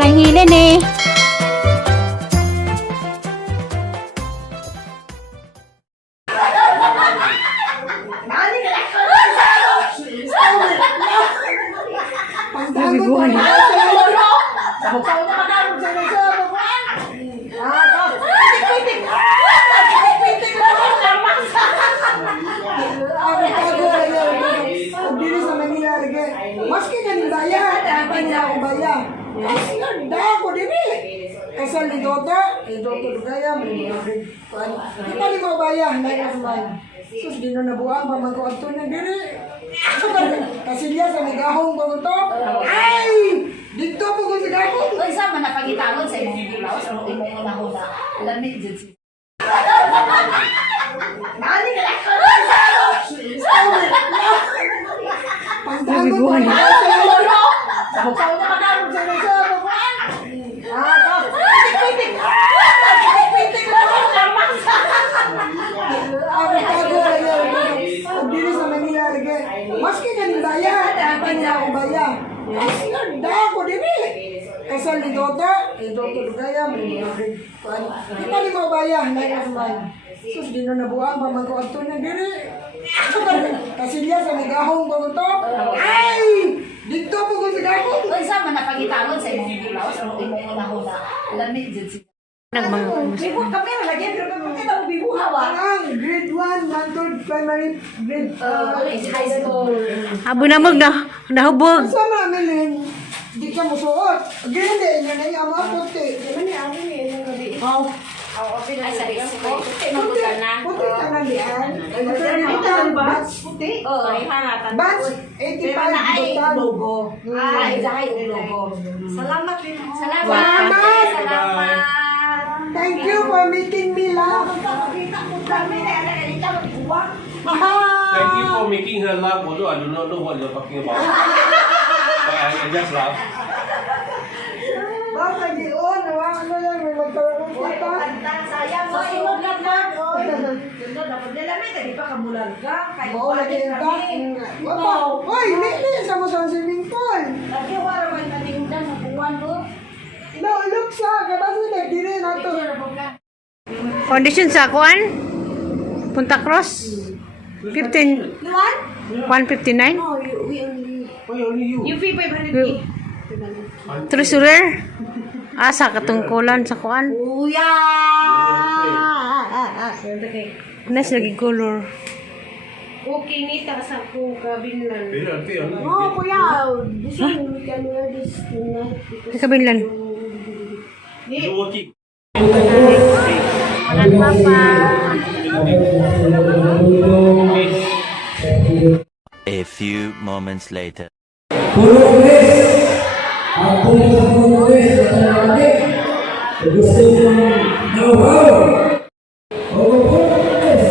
sobrang hilin eh. Biguan. Maski kan daya, apa yang aku bayar? Asal dah aku dini. Asal di Dota gaya kita ni mau bayar, naik bayar. Terus di nona buang pamangko atunya diri. Kasih dia sama gahong pamangko. Ay, dito po ko sa gahong. Uy, sama na pagitangon sa imong bulaos o imong una-una. Lamig dyan siya. Nani ka Biguan. Sabaw na magkaroon sa iyo. Maski kan daya, apa yang aku bayar? Asal dah aku dini. Asal di Dota gaya kita ni mau bayar, naik bayar. Terus di nona buang pamangko atunya diri. Kasih dia sama gahong pamangko. Ay, dito po ko sa gahong. Uy, sama na pagitangon sa imong bulaos o imong una-una. Lamig dyan siya. Bibu kamera lagi pero kita mau bibu hawa. Grade 1, Mantol Primary, grade High school. Abo na mag nahubog. sama Melin. Di ka mo suot. Gindi niya na yung mga puti. Gini ani ni yung gabi. Oh. Ay, sa risiko. Puti na. Puti ka na diyan. Kita batch puti. Batch 85 total logo. Ay, dahil yung logo. Salamat din. Salamat. Salamat. Thank you for meeting me, love. Thank you for making her laugh, although I do not know what you're talking about. But I just laugh. Baka di ano yan, may magkaroon kita. Sayang mo, inod na na. Dapat nilamit, hindi pa kamulan ka. Oo, lagi yung ka. Oy, hindi sa mo sa swimming pool. Lagi wala man natingdan sa buwan mo. No, look sa, kabasa nagdiri na to. Condition sa kuan? Punta Cross? 15. 159? Why only you? Treasurer? Asa katungkulan sa kuan? Kuya! Nas lagi color. Okay, nita sa kong kabinlan. Oh, kuya, this one we can wear this tonight. Kabinlan. You're working. Mga papa. A few moments later. Puro guys, ako sa puro guys, gusto nyo know-how. Puro guys,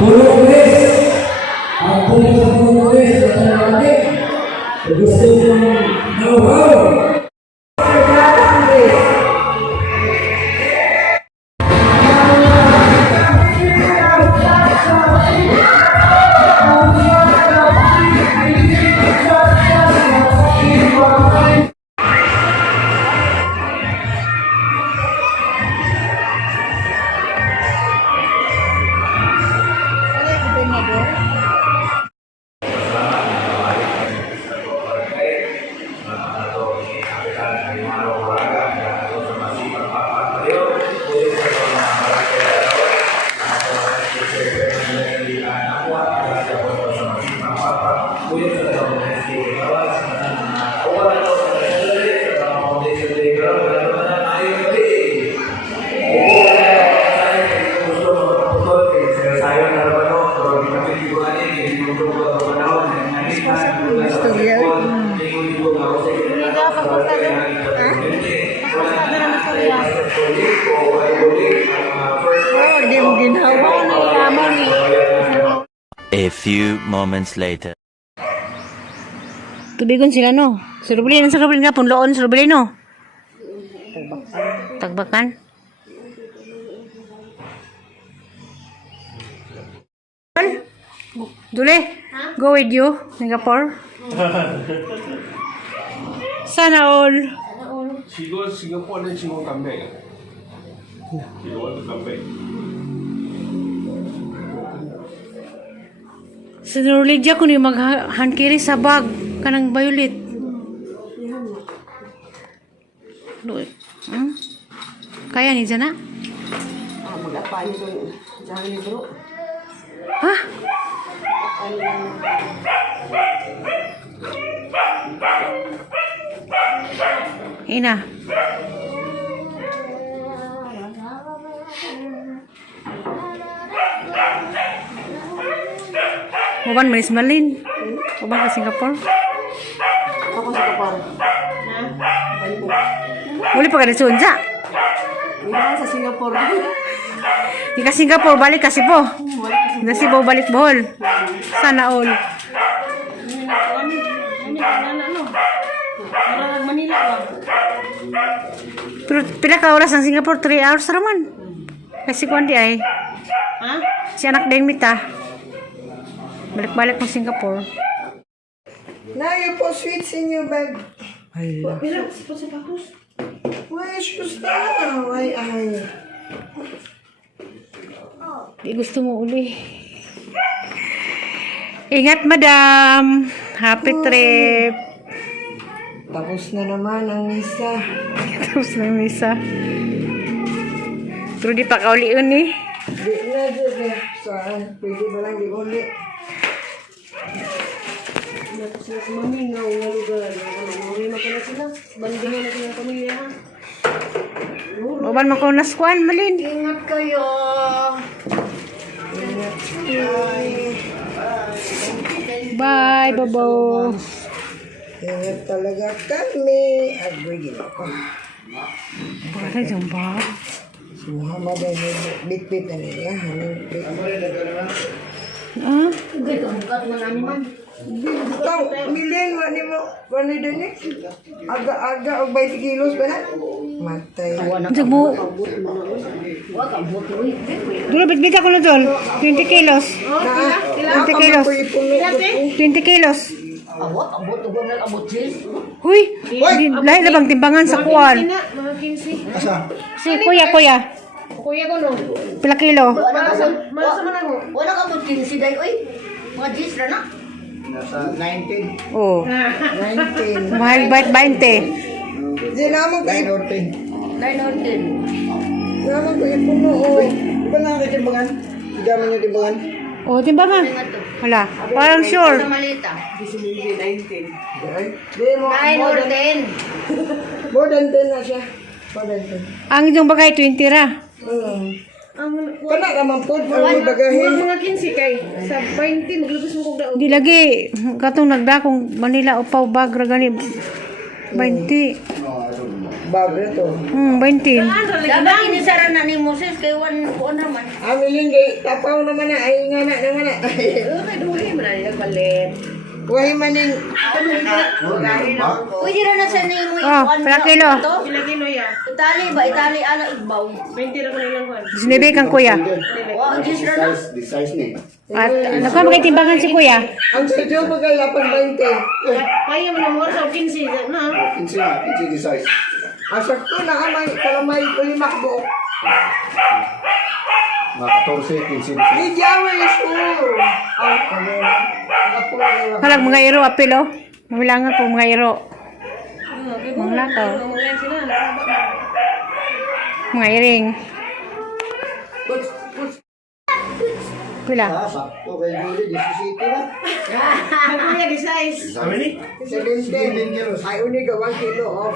puro guys, ako sa puro guys, gusto nyo know-how. A few moments later. Tubigon sila no. Surubili sa kabili nga punloon surubili no. Tagbakan. Tagbakan. Dule, go with you, Singapore. Sana all. She goes Singapore, then she won't come back. She don't want to come back. Sinuligya ko ni maghankiri sa bag kanang violet. Hmm? Kaya ni Jana? Magapain sa jangan ni bro. Ha? Ina. Uban manis malin. Uban ke Singapore. Ako sa kapar. Boleh pakai sunja. Ina sa Singapore. Di ka Singapore balik ka Cebu. Na Cebu balik Bohol. Sana all. Manila lang. Pero pila ka oras ang Singapore? 3 hours raman. Kasi kundi ay. Ha? Si anak din mita. Balik-balik ng Singapore. Now you put sweets in your bag. Pero, sipot sa pakus. Why shoes now? Ay. Di gusto mo uli. Ingat, madam. Happy trip. Tapos na naman ang misa. Tapos ng misa. Pero di pa kauliun eh. Di na, di. Saan? Pwede ba lang di uli? Sila sa mamingaw nga lugar. Marima ko na sila. Bandihan na sila ng pamilya. Ha? Uban mo ko naskuan, Malin. Ingat kayo. Bye, babo. Ingat talaga kami. Agree ako. Bakit yung bag? Si Muhammad ay bit-bit na niya. Ah? Ikaw, milin, wani mo. Wani din eh. Aga-aga, o 20 kilos ba na? Matay. Ang mo. Dulu bit-bit ako na tol. 20 kilos. 20 kilos. 20 kilos. Huy, lahi labang timbangan sa kuwan. Mga 15. Si kuya. Kuya ko no. Pila kilo? Masa man ako. Wala ka mo 15 day, oy. Mga G's na na. Oh. 19. Mahal bait 20. Di naman kayo. 9 Naman kayo puno. Iba na kayo timbangan? Hindi naman yung timbangan. Oh, timbangan. Wala. Parang sure. Sa malita. Di mo. 9 or 10. More than 10 na siya. More than 10. Ang inyong bagay 20 ra. Kana naman po. Ang bagahin. Mga 15 kay. Sa 20, maglubos mo kong daog. Di lagi katong nagdakong Manila upaw bag ra gani 20. Bago to. 20. Dapat inisara na ni Moses kay one naman. Amilin kay tapaw naman na. Ay nga na naman na. Kay duhi man na yung balit. Wahi maning. Pwede na sa ni mo Oh, pila kilo? Pila kilo ya? Itali ba? Itali ala igbaw. 20 ra ko na ilang kwan. Sinibi kang kuya. Wow, G's na na. At nako magtimbangan si kuya. Ang sadyo pagkalapan 20. Kaya mo na mo sa 15 na. Asakto na kamay. Kalamay ko yung makbuok. Di jawa yung sure. Ang kamera. Halag mga iro apil oh. Mabilangan ko mga iro. Mga lakaw. Mga sila. Mga iring. Pila? Ang kuya di size. How many? 17. Ay, uniga 1 kilo of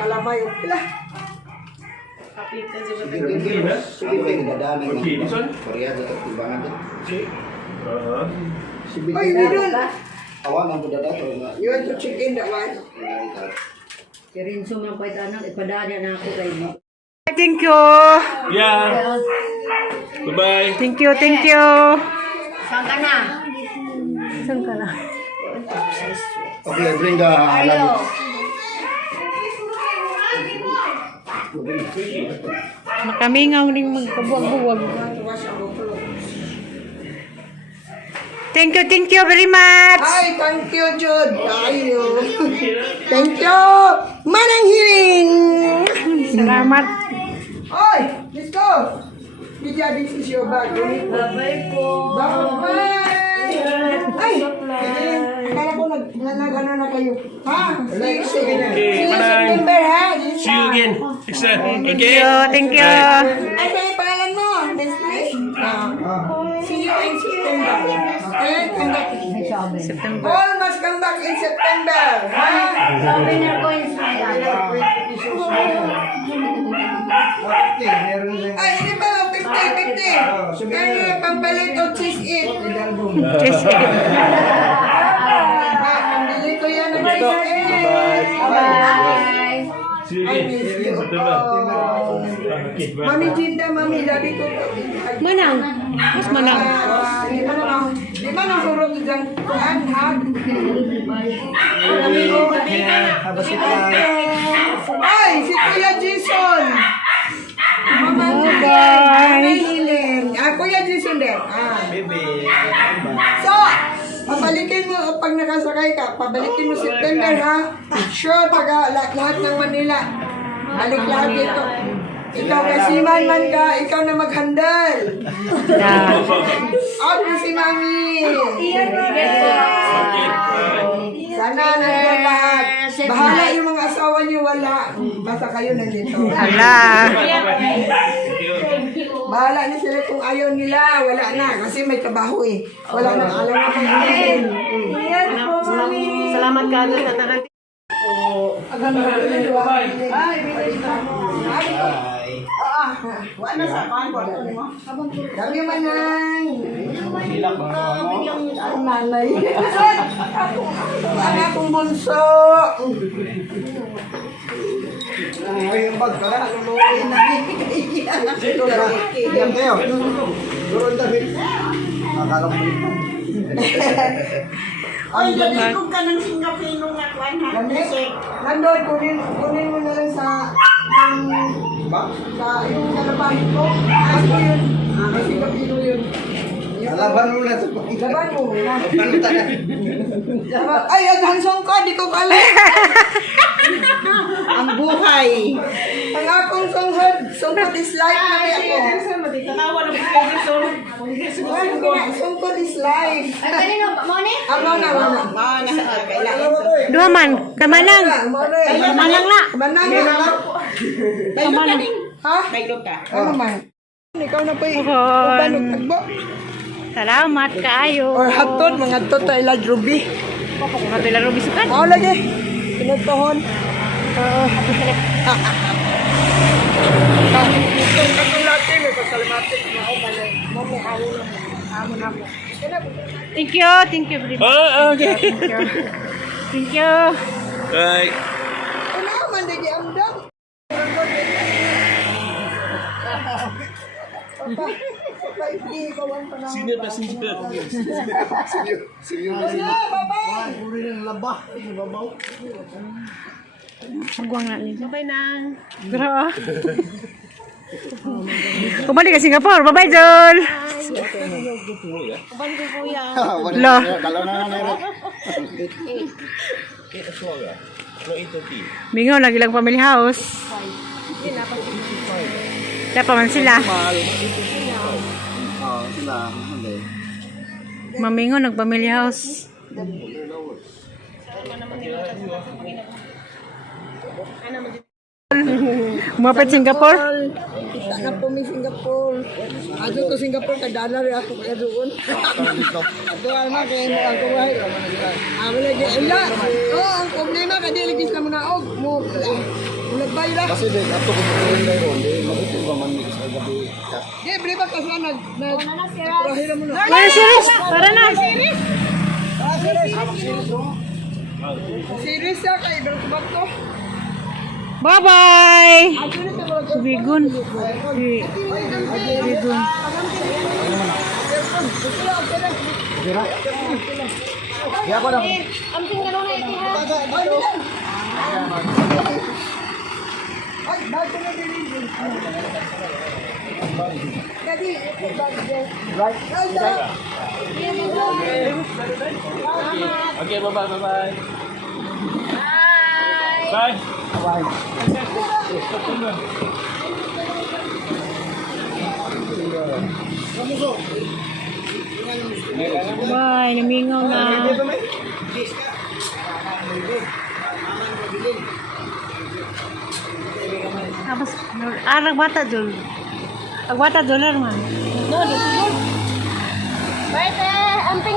kalamay. Pila. Kapitan sa Okay, this one? Ay, meron. You want to check in that one? Kirinso man pa itanang ipadaan na ako kay mo. Thank you. Yeah. Bye-bye. Thank you, thank you. Saan ka na? Saan ka na? Okay, bring the Ayo. Makamingaw ning magkabuwag-buwag. Thank you very much. Ay, thank you, Jude. Ayo. Thank you. Manang hiling. Salamat. Oy, let's go. Lydia, this is your bag. Bye-bye po. Bye-bye. Ay, akala ko nag-ano na kayo. Ha? See you September, ha? See you again. Thank you. Ay, kaya pangalan mo? Leslie? See you in September. Ayan, come back. September. All must come back in September. Ha? Ay, hindi ba? 50. Kaya pampalit o cheese it. Cheese it. Pambili ko yan ng cheese it. Bye. See you again. September. Mami Jinda, Mami, labi ko. Manang. Mas manang. Di ba nang hurog dyan kuhan, ha? Ay, si Kuya Jason. Mama Helen. Kuya Jason din. So, pabalikin mo, pag nakasakay ka, pabalikin mo September, ha? Sure, taga lahat ng Manila. Balik lahat dito. Ikaw kasi man ka, ikaw na mag-handle. Out na si Mami. Sana nandiyan lahat. Bahala yung mga asawa niyo, wala. Basta kayo nandito. Hala. Bahala na sila kung ayaw nila. Wala na. Kasi may trabaho eh. Wala na. Alam na kung ano. Salamat ka doon sa tanan. Wala sa pan ko. Dami manay. Ang nanay. Ang akong bunso. Ay, yung bag ka na. Yan kayo. Doon damit. Akala mo yun. Ay, gabi kong ka ng Singapino nga kwan, ha? Nandun, kunin mo na lang sa yung kalabahin ko. Kasi ko yun. Kasi kapino yun. Laban mo na sa pagkita. Laban mo. Ay, ang hansong ko, di ko alam. Ang buhay. Ang akong sungkod is life na kaya ko. Tanawa na po Sungkod is life. Ay, kanino, Moni? Ano na, ano? Kailangan. Duha man. Kamanang. Kamanang na. Manang na. Kamanang. Ha? Kailog ka. Ano man? Ikaw na pa eh. Uhon. Uban, tagbo. Salamat kaayo. Or hatod, mga hatod tayo lang, Ruby. Mga tilaro bisukan. Oo, lagi. Pinagtohon. Katong lati, may pasalamatik. Thank you very much. Okay. Thank you. Right. Ano man, lagi amdam. Senior passenger. Bye-bye. Magwang na niya. Bye nang. Gra. Kumali ka Singapore. Bye-bye, Jol. Lo. Kalau na na Mingaw lagi lang family house. Kaya pa man sila. sila. Hindi. Mamingaw nag-family house. Umapit Singapore. Sana po may Singapore. Ato to Singapore, kadala rin ako kaya doon. Ato na kaya mo ang kumahay. Ako lagi, ala. Oo, ang problema, kadiligis na mo na og. Nagbay na. Kasi din, ato ko sa rin tayo. Hindi, mabuti ba man sa gabi. Di, briba ka sila nag-rahira mo na. Tara, series. Tara na. Series siya kay Bertubat ko. Bye-bye. Bigun. Bigun. Kaya ko na. Ay, bago na din. Kadi, right. Okay, bye-bye, bye-bye. Bye. Bye. Bye, namingaw na. Tapos, nagbata dul. Nagbata dul, man. Bye, te. Ante.